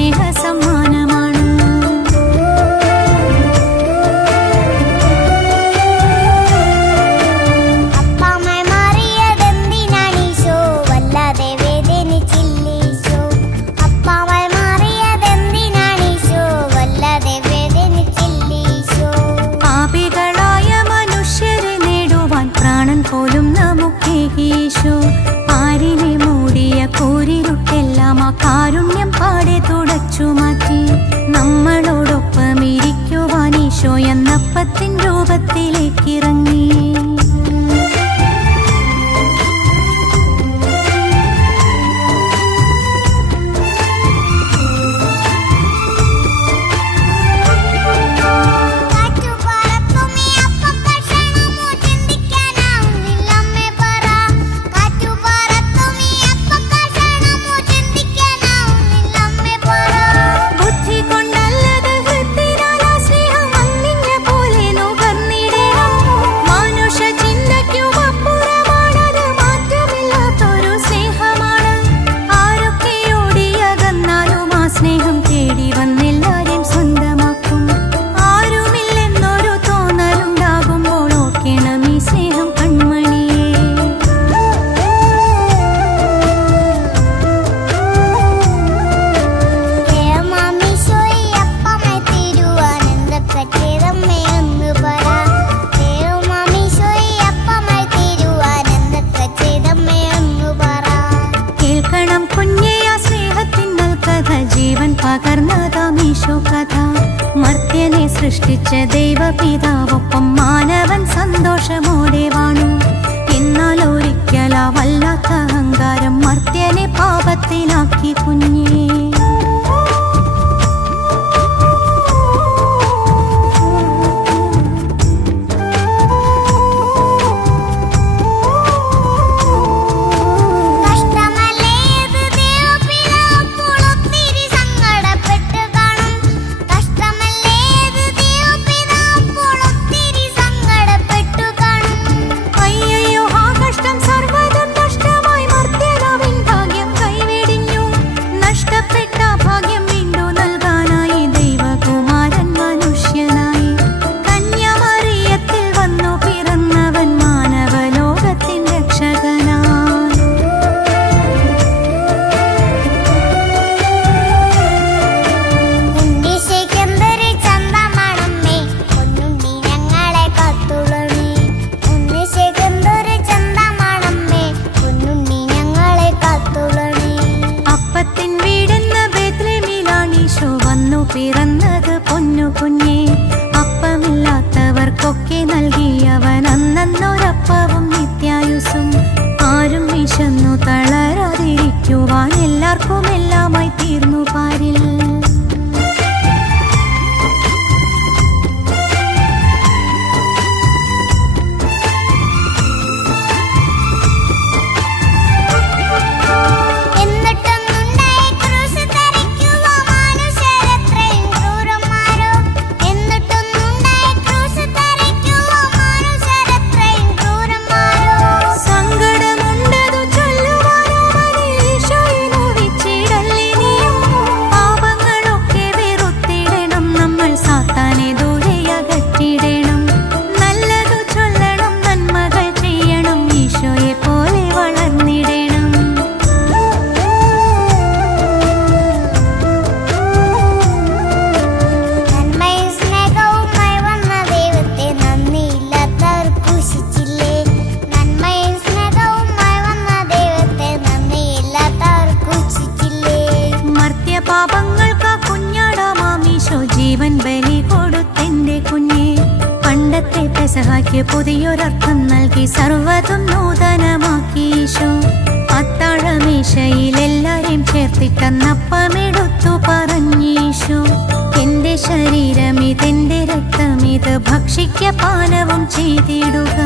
സ്നേഹ സമ്മാനമാണ്. പോലും നമുക്കേകീശോ ആരിനെ മൂടിയ കൂരിരുട്ടെല്ലാം ആ കാരുണ്യം പാടെ തുടച്ചു മാറ്റി നമ്മളോടൊപ്പം ഇരിക്കുവാൻ ഈശോ എന്നപ്പത്തിൻ രൂപത്തിലേക്കിറങ്ങി. പകർന്നതാമീശോ കഥ മർത്യനെ സൃഷ്ടിച്ച ദൈവപിതാവൊപ്പം മാനവൻ സന്തോഷമോടെ വാണു. എന്നാൽ ഒരിക്കൽ ആ വല്ലാത്ത അഹങ്കാരം മർത്യനെ പാപത്തിലാക്കി കുഞ്ഞേ. പിറന്നത് പൊന്നു കുഞ്ഞേ അപ്പമില്ലാത്തവർക്കൊക്കെ നൽകിയവൻ അന്നൊരപ്പവും നിത്യായുസും. ആരും വിശന്നു തളരാതിരിക്കുവാൻ എല്ലാവർക്കും എല്ലാമായി തീർന്നു പാരിൽ. ജീവൻ ബലി കൊടുത്തെന്റെ കുഞ്ഞേ. പണ്ടത്തെ പെസഹായ്ക്ക് പുതിയൊരർത്ഥം നൽകി സർവ്വതും നൂതനമാക്കി ഈശോ. അത്താഴമേശയിൽ എല്ലാരെയും ചേർത്തിട്ടന്നപ്പമെടുത്തു പറഞ്ഞീശോ, എന്റെ ശരീരം ഇതെന്റെ രക്തം, ഇത് ഭക്ഷിക്ക പാനവും ചെയ്തിടുക.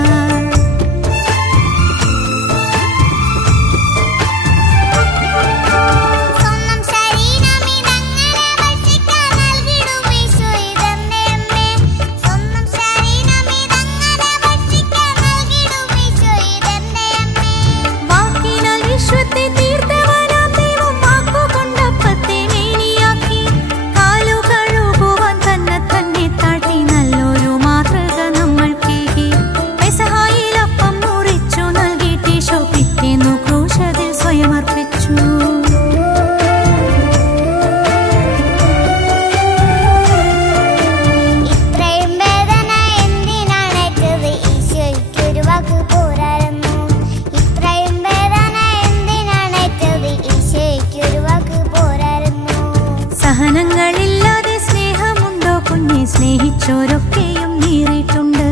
വിശ്വത്തെ തീർത്തവനാം ദൈവം വാക്കുകൊണ്ടപ്പത്തെ മേനിയാക്കി നിങ്ങളില്ലാതെ സ്നേഹമുണ്ടോ കുഞ്ഞെ? സ്നേഹിച്ചോരൊക്കെയും നീറിയിട്ടുണ്ട്.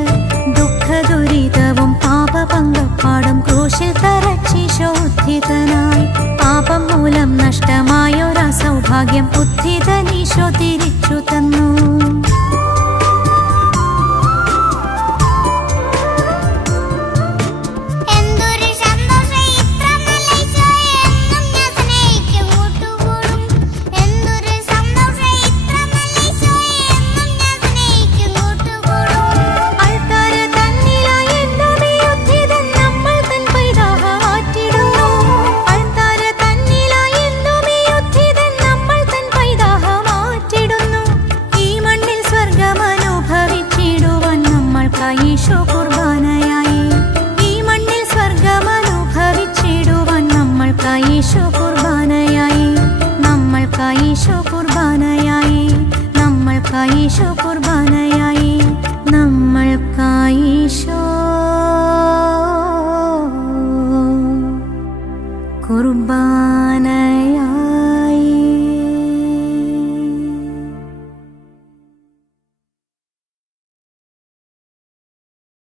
ദുഃഖ ദുരിതവും പാപപങ്കപ്പാടും ക്രൂശിൽ തറച്ചീശോ ഉദ്ധിതനായി. പാപം മൂലം നഷ്ടമായൊരാ സൗഭാഗ്യം ഉദ്ധിതനീശോ തിരിച്ചു തന്നു. ഈശോ കുർബാനയായി ഈ മണ്ണിൽ സ്വർഗമനുഭവിച്ചിടുവാൻ നമ്മൾക്കായി ഈശോ കുർബാനയായി, നമ്മൾക്കായി ഈശോ കുർബാനയായി, നമ്മൾക്കായി ഈശോ കുർബാന